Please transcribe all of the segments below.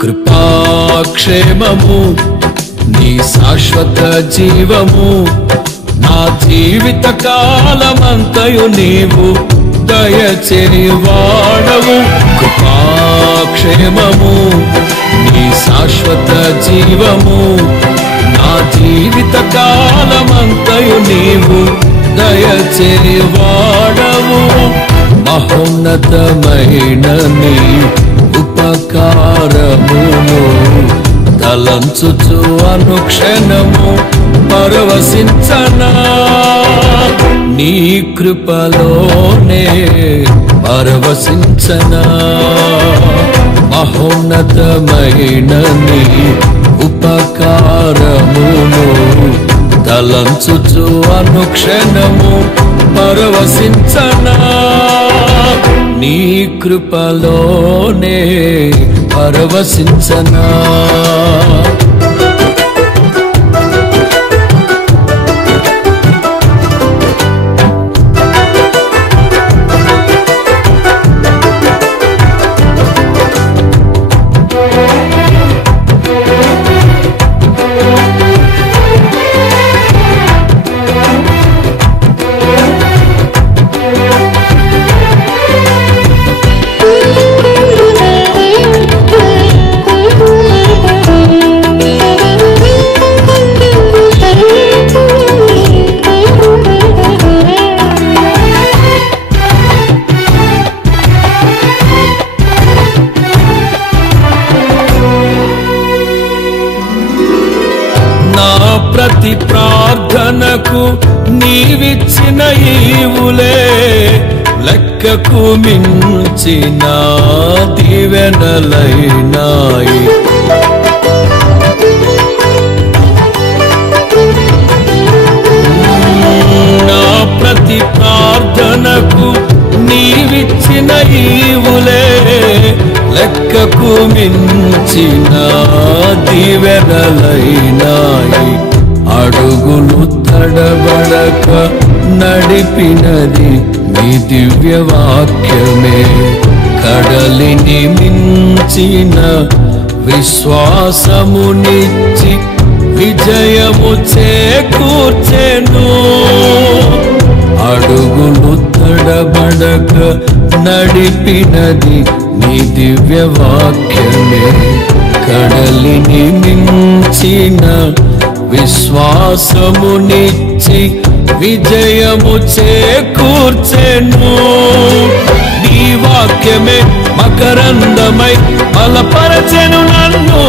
కృపాక్షేమము నీ శాశ్వత జీవము నా జీవిత కాలమంతయు నీవు దయచేవాడవు. కృపాక్షేమము నీ శాశ్వత జీవము నా జీవిత కాలమంతయు నీవు దయచేవాడవు. మహోన్నతమైన నీ ఉపకారమును తలంచుచు అనుక్షణము పరవశించనా, నీ కృపలోనే పరవశించనా. మహోన్నతమైన నీ ఉపకారమును తలంచుచు అనుక్షణము పరవశించనా, నీ కృపలోనే పరవశించనా. ప్రతి ప్రార్థనకు నీవిచ్చిన ఈవులే లెక్కకు మించిన దీవెనలైనాయి. నా ప్రతి ప్రార్థనకు నీవిచ్చిన ఈవులే లెక్కకు మించిన దీవెనలైనాయి. అడుగులు తడబడక నడిపినది నీ దివ్య వాక్యమే. కడలిని మించిన విశ్వాసమునిచ్చి విజయము చేకూర్చెను. అడుగులు తడబడక నడిపినది నీ దివ్య వాక్యమే. కడలిని మించిన విశ్వాసమునిచ్చి విజయము చేకూర్చెను. నీ వాక్యమే మకరందమై బలపరచెను నన్ను.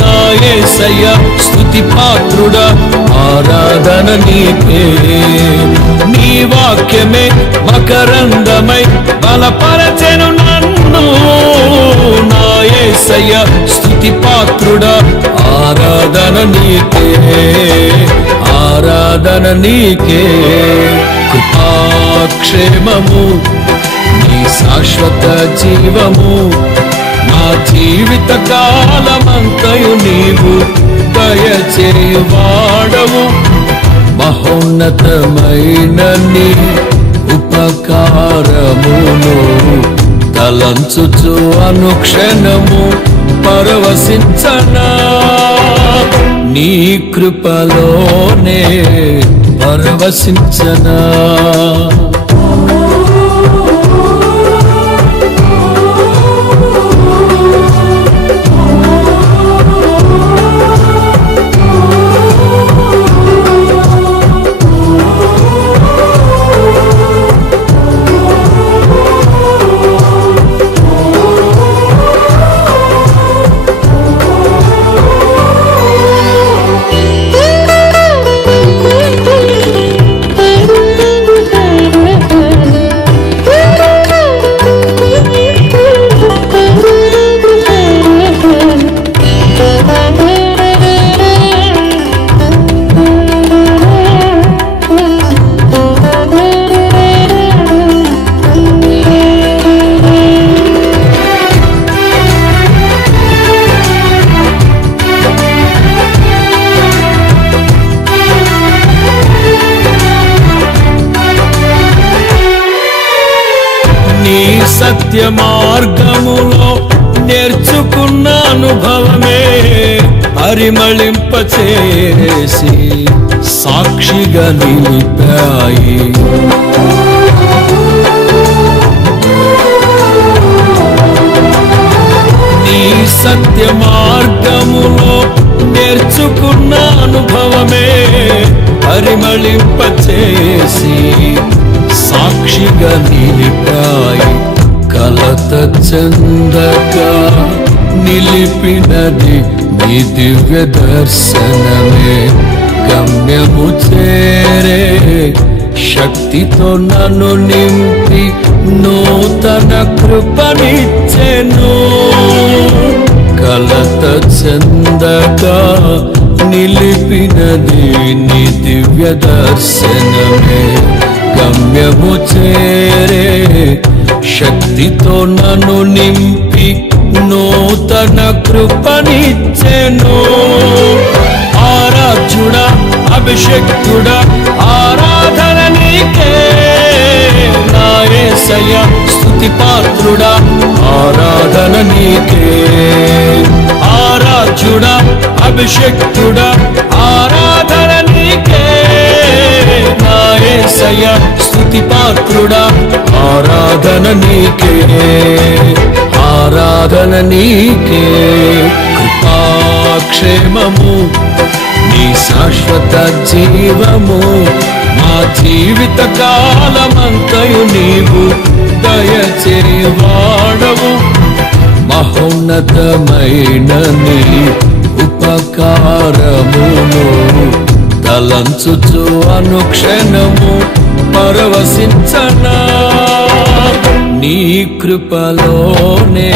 నా యేసయ్య స్తుతి పాత్రుడా ఆరాధన నీకే. నీ వాక్యమే మకరందమై బలపరచెను నన్ను. నా యేసయ్య స్తుతి పాత్రుడా ఆరాధన నీకే, ఆరాధన నీకే. కృపాక్షేమము నీ శాశ్వత జీవము నా జీవిత కాలమంతయు నీవు దయచేవాడవు. మహోన్నతమైన నీ ఉపకారమును తలంచుచు అనుక్షణము పరవశించనా, నీ కృపలోనే పరవశించనా. సత్య మార్గములో నేర్చుకున్న పరిమళింపచేసి సాక్షిగా నిలిపాయి. నీ సత్య మార్గములో నేర్చుకున్న అనుభవమే పరిమళింపచేసి సాక్షిగా నిలిపాయి. కలత చెందక నిలిపినది నీ దివ్య దర్శనమే. గమ్యము చేరే శక్తితో నన్ను నింపి నూతన కృపనిచ్చెను. కలత చెందక నిలిపినది నీ దివ్య దర్శనమే. గమ్యము చేరే శక్తితో నన్ను నింపి నూతన కృపనిచ్చెను. ఆరాధ్యుడా అభిషేక్తుడా ఆరాధన నీకే నా యేసయ్య. స్తుతి పాత్రుడా ఆరాధన నీకే. ఆరాధ్యుడా అభిషేక్తుడా ఆరాధన నీకే నా యేసయ్య. స్తుతి పాత్రుడా ఆరాధన నీకే. ఆరాధన నీకే. కృపాక్షేమము నీ శాశ్వత జీవము మా జీవిత కాలమంతయు నీవు దయచేవాడవు. మహోన్నతమైన నీ ఉపకారమును తలంచుచు అనుక్షణము పరవశించనా. నీ కృపలోనే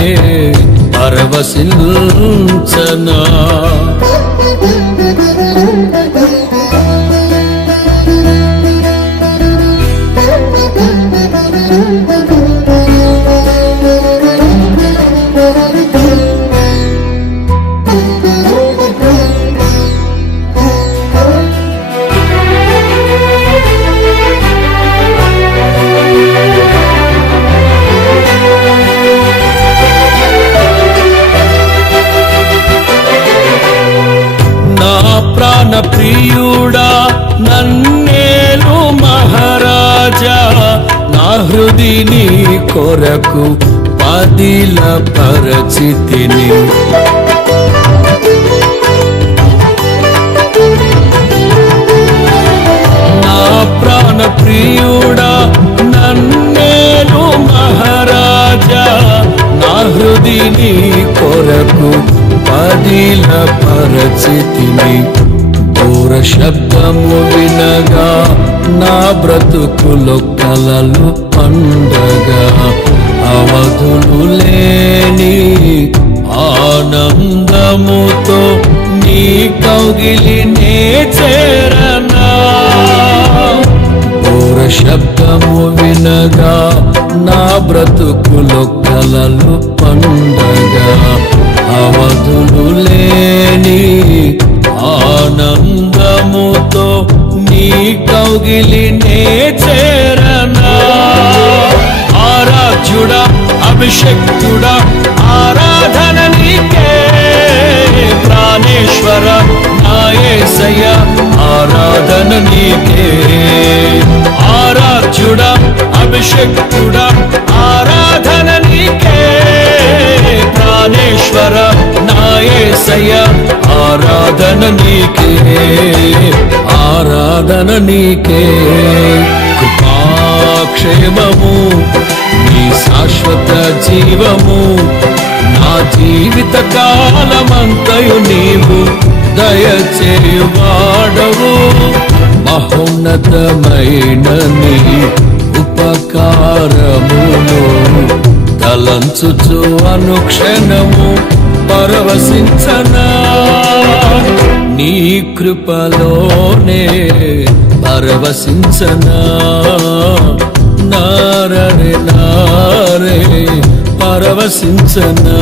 పరవశించనా. ప్రాణ ప్రియుడా నన్నేలు మహారాజా. నా హృదిని కొరకు పదిల పరిచితిని. నా ప్రాణ ప్రియుడా నన్నేలు మహారాజా. నా హృదిని కొరకు పదిల పరిచితిని. దూర శబ్దము వినగా నా బ్రతుకులో కలలు పండగా. అవధులు లేని ఆనందముతో నీ కౌగిలినే చేరనా. దూర శబ్దము వినగా నా బ్రతుకులో కలలు పండగా. అవధులు లేని ఆనందముతో నీ కౌగిలినే చేరనా. ఆరాధ్యుడా అభిషేక్తుడా ఆరాధన నీకే. ప్రాణేశ్వర నా యేసయ్య ఆరాధన నీకే. ఆరాధ్యుడా అభిషేక్తుడా ఆరాధన నీకే. ప్రాణేశ్వర నా యేసయ్య ఆరాధన నీకే. ఆరాధన నీకే. కృపాక్షేమము నీ శాశ్వత జీవము నా జీవిత కాలమంతయు నీవు దయచేవాడవు. మహోన్నతమైన నీ ఉపకారమును తలంచుచు అనుక్షణము పరవశించనా. నీ కృపలోనే పరవశించనా. నారే నారే పరవశించనా.